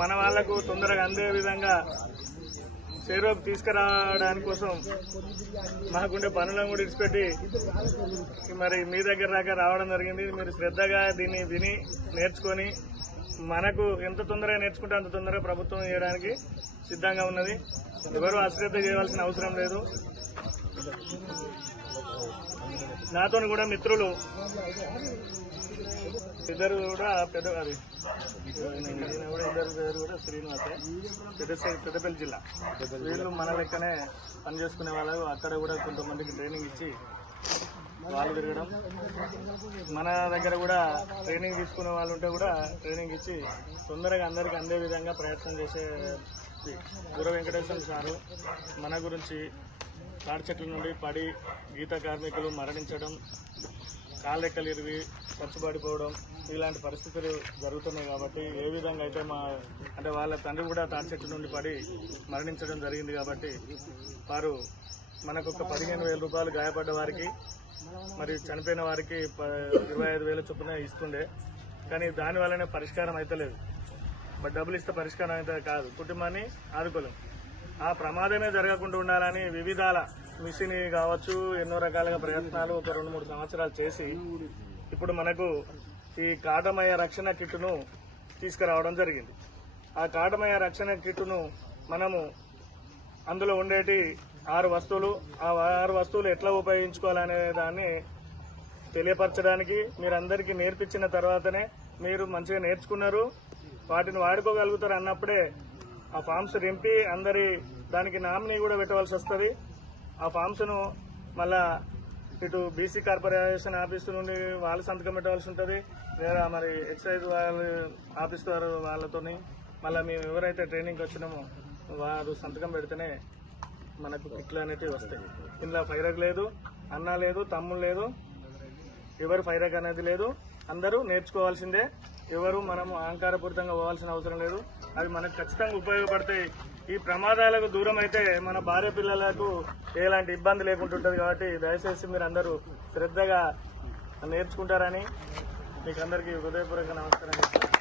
మన వాళ్ళకు తొందరగా అందే విధంగా చేరువకు తీసుకురావడానికి కోసం మాకుండే పనులను కూడా ఇడిచిపెట్టి మరి మీ దగ్గర దాకా రావడం జరిగింది. మీరు శ్రద్ధగా దీన్ని విని నేర్చుకొని మనకు ఎంత తొందరగా నేర్చుకుంటే అంత తొందరగా ప్రభుత్వం చేయడానికి సిద్ధంగా ఉన్నది. ఎవరు అశ్రద్ధ చేయవలసిన అవసరం లేదు. నాతో కూడా మిత్రులు. ఇద్దరు కూడా పెద్ద అది కూడా ఇద్దరు పేరు కూడా శ్రీనివాసే. పెద్ద పెద్దపల్లి జిల్లా. వీళ్ళు మన లెక్కనే పనిచేసుకునే వాళ్ళు అక్కడ కూడా కొంతమందికి ట్రైనింగ్ ఇచ్చి వాళ్ళు తిరగడం. మన దగ్గర కూడా ట్రైనింగ్ తీసుకునే వాళ్ళు ఉంటే కూడా ట్రైనింగ్ ఇచ్చి తొందరగా అందరికీ అందే విధంగా ప్రయత్నం చేసే గురు వెంకటేశ్వర సారు మన గురించి తాడి చెట్ల నుండి పడి గీత కార్మికులు మరణించడం కాళ్ళెక్కలు ఇరివి ఖర్చుపడిపోవడం ఇలాంటి పరిస్థితులు జరుగుతున్నాయి కాబట్టి ఏ విధంగా అయితే మా అంటే వాళ్ళ తండ్రి కూడా తాడి చెట్టు నుండి పడి మరణించడం జరిగింది కాబట్టి వారు మనకు ఒక పదిహేను వేల రూపాయలు గాయపడ్డ వారికి మరి చనిపోయిన వారికి ప- ఇరవై ఐదు వేల చొప్పున ఇస్తుండే. కానీ దాని వల్లనే పరిష్కారం అయితే లేదు బట్ డబ్బులు ఇస్తే పరిష్కారం అయితే కాదు. కుటుంబాన్ని ఆదుకోలేం. ఆ ప్రమాదమే జరగకుండా ఉండాలని వివిధాల మిషన్ కావచ్చు ఎన్నో రకాలుగా ప్రయత్నాలు ఒక రెండు మూడు సంవత్సరాలు చేసి ఇప్పుడు మనకు ఈ కాటమయ రక్షణ కిట్టును తీసుకురావడం జరిగింది. ఆ కాటమయ రక్షణ కిట్టును మనము అందులో ఉండేటి ఆరు వస్తువులు ఆ ఆరు వస్తువులు ఎట్లా ఉపయోగించుకోవాలనే దాన్ని తెలియపరచడానికి మీరందరికీ నేర్పించిన తర్వాతనే మీరు మంచిగా నేర్చుకున్నారు. వాటిని వాడుకోగలుగుతారు అన్నప్పుడే ఆ ఫామ్స్ నింపి అందరి దానికి నామినీ కూడా పెట్టవలసి వస్తుంది. ఆ ఫామ్స్ను మళ్ళా ఇటు బీసీ కార్పొరేషన్ ఆఫీస్ నుండి వాళ్ళ సంతకం పెట్టవలసి ఉంటుంది. లేదా మరి ఎక్సైజ్ వాళ్ళ ఆఫీస్ వారు వాళ్ళతోని మళ్ళీ మేము ఎవరైతే ట్రైనింగ్ వచ్చినామో వారు సంతకం పెడితేనే మనకు కిట్లు అనేటివి వస్తాయి. ఇందులో ఫైరక్ లేదు అన్న లేదు తమ్ముడు లేదు. ఎవరు ఫైరక్ అనేది లేదు. అందరూ నేర్చుకోవాల్సిందే. ఎవరు మనం అహంకారపూరితంగా పోవాల్సిన అవసరం లేదు. అవి మనకు ఖచ్చితంగా ఉపయోగపడతాయి. ఈ ప్రమాదాలకు దూరం అయితే మన భార్య పిల్లలకు ఎలాంటి ఇబ్బంది లేకుంటుంటుంది కాబట్టి దయచేసి మీరు అందరూ శ్రద్ధగా నేర్చుకుంటారని మీకు అందరికీ హృదయపూర్వక నమస్కారం చెప్తున్నాను.